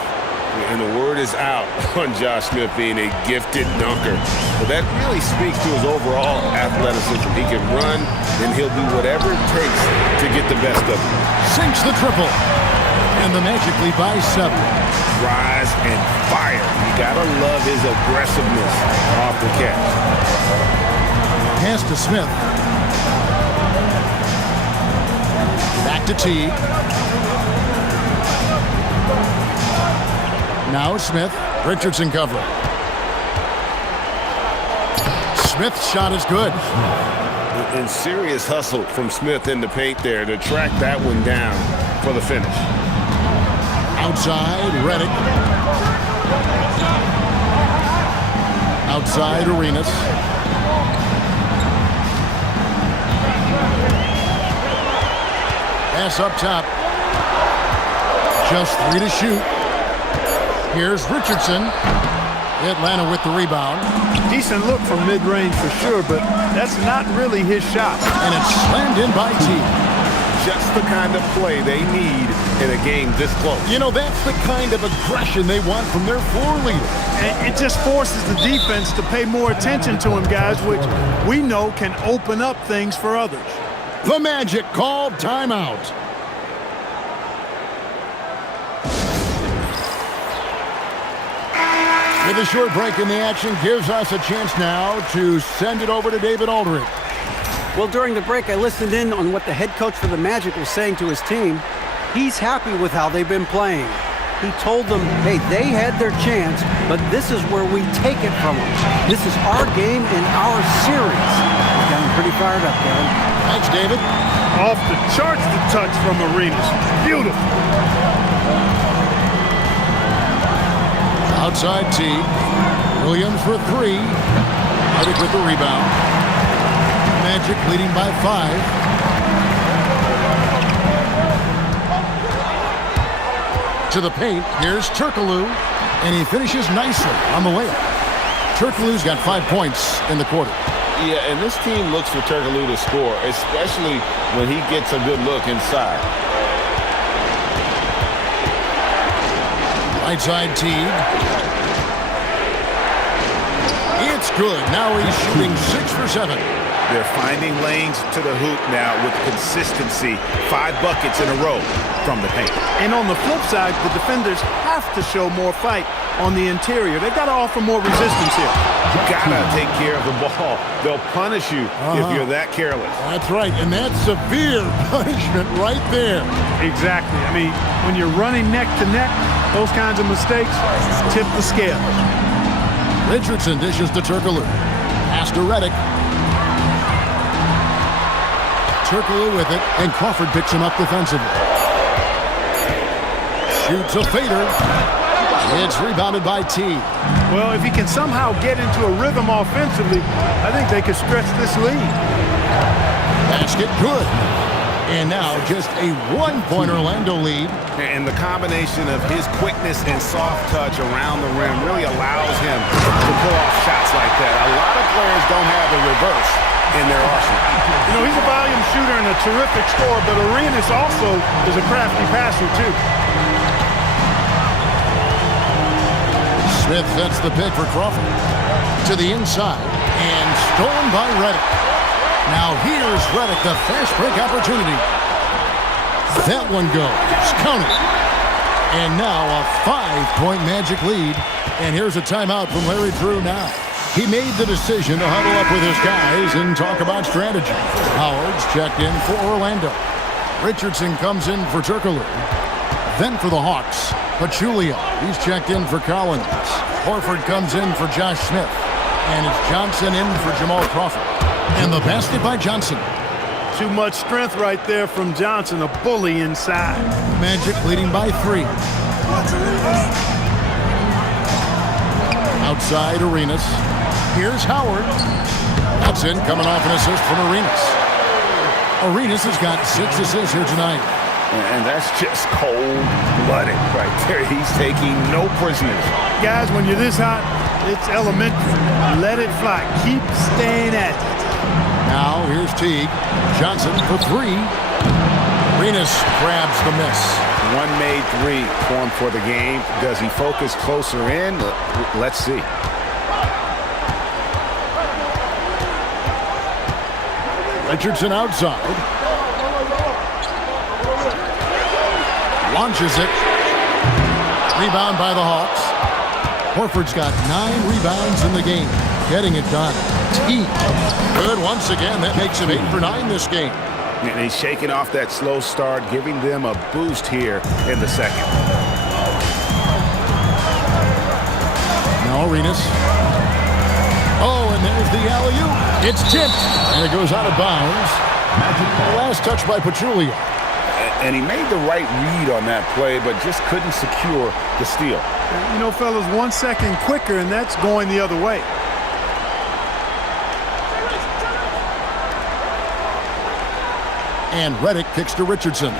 And the word is out on Josh Smith being a gifted dunker. But that really speaks to his overall athleticism. He can run, and he'll do whatever it takes to get the best of him. Sinks the triple. And the Magic lead by 7. Rise and fire. You gotta love his aggressiveness off the catch. Pass to Smith. Back to Teague. Now Smith. Richardson covering. Smith's shot is good. And serious hustle from Smith in the paint there to track that one down for the finish. Outside, Reddick. Outside, Arenas. Pass up top. Just 3 to shoot. Here's Richardson. Atlanta with the rebound. Decent look from mid-range for sure, but that's not really his shot. And it's slammed in by T. Just the kind of play they need in a game this close. You know, that's the kind of aggression they want from their floor leader. And it just forces the defense to pay more attention to him, guys, which we know can open up things for others. The Magic called timeout. With a short break in the action gives us a chance now to send it over to David Aldridge. Well, during the break, I listened in on what the head coach for the Magic was saying to his team. He's happy with how they've been playing. He told them, hey, they had their chance, but this is where we take it from them. This is our game and our series. He's gotten pretty fired up, Kevin. Thanks, David. Off the charts, the touch from Arenas. Beautiful. Outside T. Williams for 3. Redick with the rebound. Magic leading by 5. To the paint. Here's Turkoglu. And he finishes nicely on the layup. Turkoglu's got 5 points in the quarter. Yeah, and this team looks for Turkoglu to score, especially when he gets a good look inside. Right side Teague. It's good. Now he's shooting 6 for 7. They're finding lanes to the hoop now with consistency. 5 buckets in a row from the paint. And on the flip side, the defenders have to show more fight on the interior. They've got to offer more resistance here. Gotta take care of the ball. They'll punish you if you're that careless. That's right, and that's severe punishment right there. Exactly. I mean, when you're running neck to neck, those kinds of mistakes tip the scale. Richardson dishes to Turkoglu. Pass to Redick. Turkoglu with it, and Crawford picks him up defensively. Shoots a fader. It's rebounded by T. Well, if he can somehow get into a rhythm offensively, I think they could stretch this lead. Basket good. And now just a 1-point Orlando lead. And the combination of his quickness and soft touch around the rim really allows him to pull off shots like that. A lot of players don't have the reverse in their arsenal. You know, he's a volume shooter and a terrific scorer, but Arenas also is a crafty passer, too. Smith sets the pick for Crawford. To the inside, and stolen by Redick. Now here's Redick, the fast break opportunity. That one goes. Counted. And now a 5-point Magic lead. And here's a timeout from Larry Drew now. He made the decision to huddle up with his guys and talk about strategy. Howard's checked in for Orlando. Richardson comes in for Turkoglu. Then for the Hawks, Pachulia. He's checked in for Collins. Horford comes in for Josh Smith. And it's Johnson in for Jamal Crawford. And the basket by Johnson. Too much strength right there from Johnson, a bully inside. Magic leading by 3. Outside Arenas. Here's Howard. That's in, coming off an assist from Arenas. Arenas has got 6 assists here tonight. And that's just cold-blooded right there. He's taking no prisoners. Guys, when you're this hot, it's elementary. Let it fly. Keep staying at it. Now here's Teague. Johnson for 3. Arenas grabs the miss. One made 3 for him for the game. Does he focus closer in? Let's see. Richardson outside. Launches it. Rebound by the Hawks. Horford's got 9 rebounds in the game. Getting it done. Teague. Good once again. That makes him 8 for 9 this game. And he's shaking off that slow start, giving them a boost here in the second. Now Arenas. Oh, and there's the alley-oop. It's tipped, and it goes out of bounds. Last touch by Pachulia. And he made the right read on that play, but just couldn't secure the steal. You know, fellas, 1 second quicker, and that's going the other way. And Redick kicks to Richardson.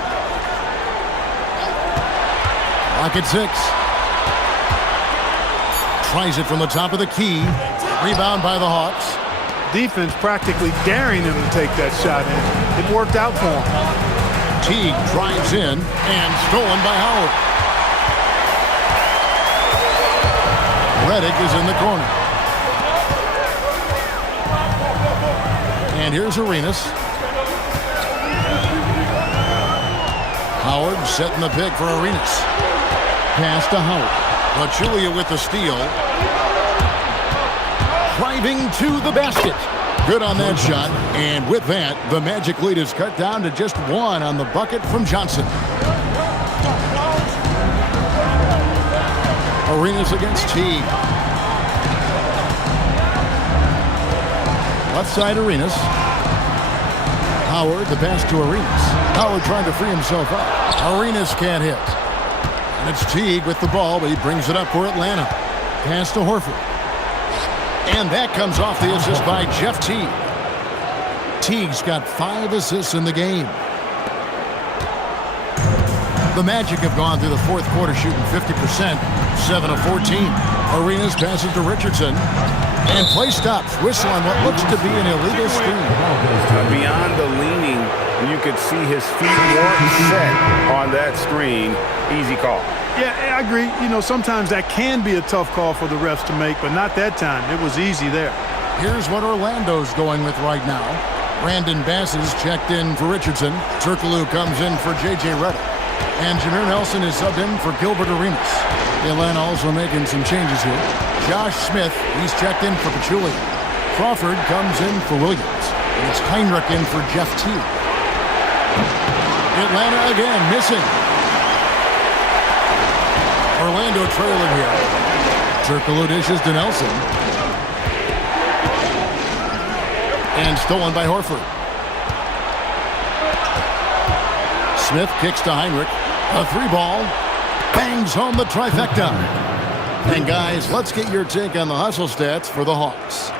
Clock at 6. Tries it from the top of the key. Rebound by the Hawks. Defense practically daring him to take that shot, and it worked out for him. Teague drives in and stolen by Howard. Reddick is in the corner. And here's Arenas. Howard setting the pick for Arenas. Pass to Howard. Pachulia with the steal. Driving to the basket. Good on that shot. And with that, the Magic lead is cut down to just 1 on the bucket from Johnson. Arenas against Teague. Left side Arenas. Howard, the pass to Arenas. Howard trying to free himself up. Arenas can't hit. And it's Teague with the ball, but he brings it up for Atlanta. Pass to Horford. And that comes off the assist by Jeff Teague. Teague's got 5 assists in the game. The Magic have gone through the fourth quarter shooting 50%, 7 of 14. Arenas passes to Richardson. And play stops. Whistle on what looks to be an illegal screen. Beyond the leaning, you could see his feet weren't set on that screen. Easy call. Yeah, I agree. You know, sometimes that can be a tough call for the refs to make, but not that time. It was easy there. Here's what Orlando's going with right now. Brandon Bass is checked in for Richardson. Turkoglu comes in for J.J. Redick. And Jameer Nelson is subbed in for Gilbert Arenas. Atlanta also making some changes here. Josh Smith, he's checked in for Pachulia. Crawford comes in for Williams. And it's Heinrich in for Jeff Teague. Atlanta again missing. Orlando trailing here. Turkoglu dishes to Nelson. And stolen by Horford. Smith kicks to Heinrich. A 3-ball. Bangs home the trifecta. And guys, let's get your take on the hustle stats for the Hawks.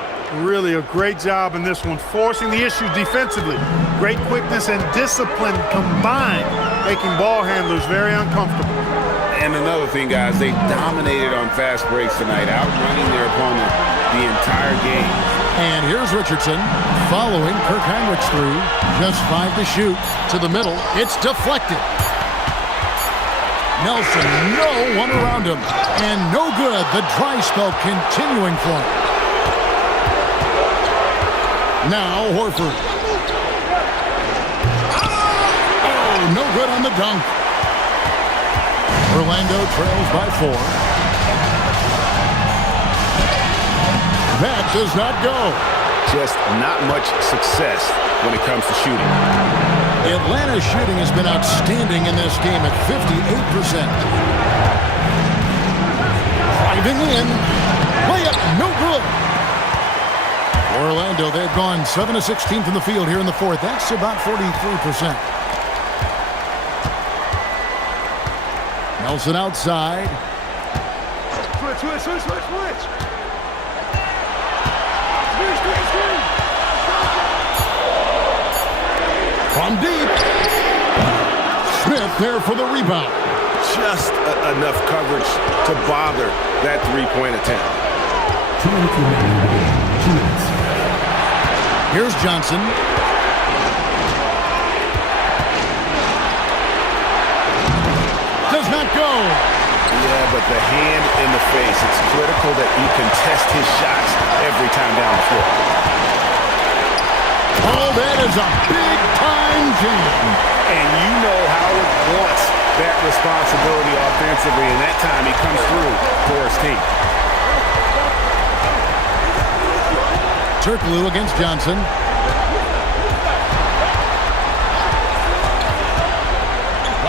Really a great job in this one, forcing the issue defensively. Great quickness and discipline combined, making ball handlers very uncomfortable. And another thing, guys, they dominated on fast breaks tonight, outrunning their opponent the entire game. And here's Richardson following Kirk Heinrich's 3. Just 5 to shoot. To the middle. It's deflected. Nelson, no one around him. And no good. The dry spell continuing for him. Now Horford. Oh, no good on the dunk. Orlando trails by 4. That does not go. Just not much success when it comes to shooting. Atlanta's shooting has been outstanding in this game at 58%. Driving in. Layup, no good. Orlando, they've gone 7 of 16 from the field here in the fourth. That's about 43%. Nelson outside. Switch. From deep. Smith there for the rebound. Just enough coverage to bother that three-point attempt. 2 minutes remaining in the game. 2 minutes. Here's Johnson. Does not go. Yeah, but the hand in the face. It's critical that he contest his shots every time down the floor. Oh, that is a big-time jam. And you know Howard wants that responsibility offensively, and that time he comes through for his team. Turkoglu against Johnson.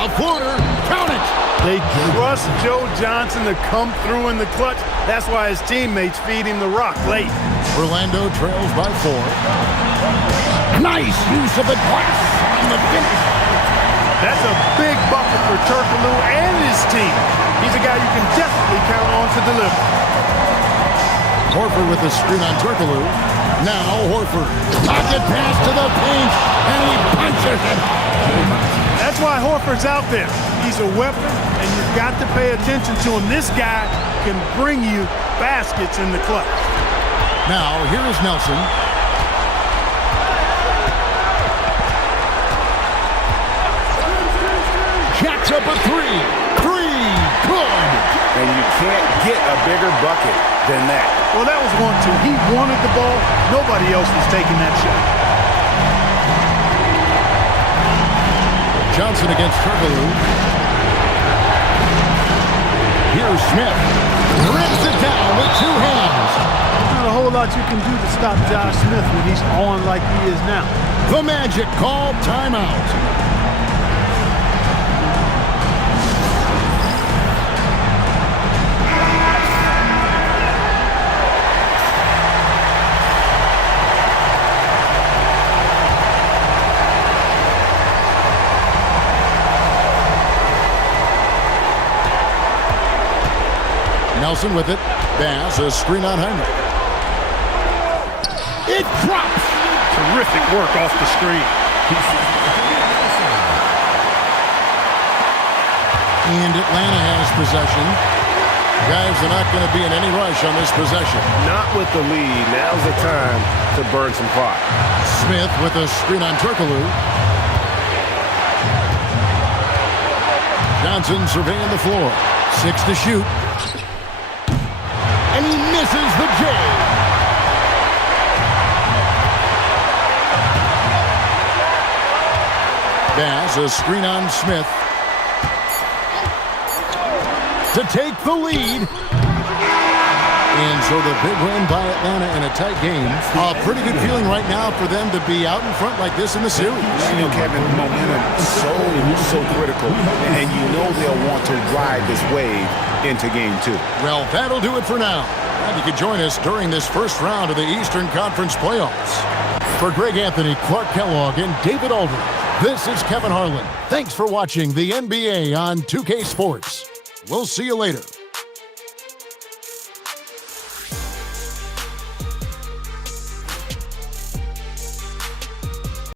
A floater. Count it. They trust Joe Johnson to come through in the clutch. That's why his teammates feed him the rock late. Orlando trails by 4. Nice use of the glass on the finish. That's a big bucket for Turkoglu and his team. He's a guy you can definitely count on to deliver. Horford with the screen on Turkoglu. Now Horford. Pocket pass to the paint, and he punches it. That's why Horford's out there. He's a weapon, and you've got to pay attention to him. This guy can bring you baskets in the clutch. Now, here is Nelson. Jacks up a three. Three. Good. And you can't get a bigger bucket than that. Well, that was 1-2. He wanted the ball. Nobody else was taking that shot. Johnson against Turkoglu. Here's Smith. Rips it down with two hands. Not a whole lot you can do to stop Josh Smith when he's on like he is now. The Magic call timeout. Nelson with it. Bass, a screen on Heinrich. It drops. Terrific work off the screen. And Atlanta has possession. Guys, they're not going to be in any rush on this possession. Not with the lead. Now's the time to burn some clock. Smith with a screen on Turkoglu. Johnson surveying the floor. 6 to shoot. And he misses the J. Bass, a screen on Smith. To take the lead. And so the big win by Atlanta in a tight game. A pretty good feeling right now for them to be out in front like this in the series. You know, Kevin, momentum so critical. And you know they'll want to ride this wave into game 2. Well, that'll do it for now. And you can join us during this first round of the Eastern Conference playoffs. For Greg Anthony, Clark Kellogg, and David Aldridge, this is Kevin Harlan. Thanks for watching the NBA on 2K Sports. We'll see you later.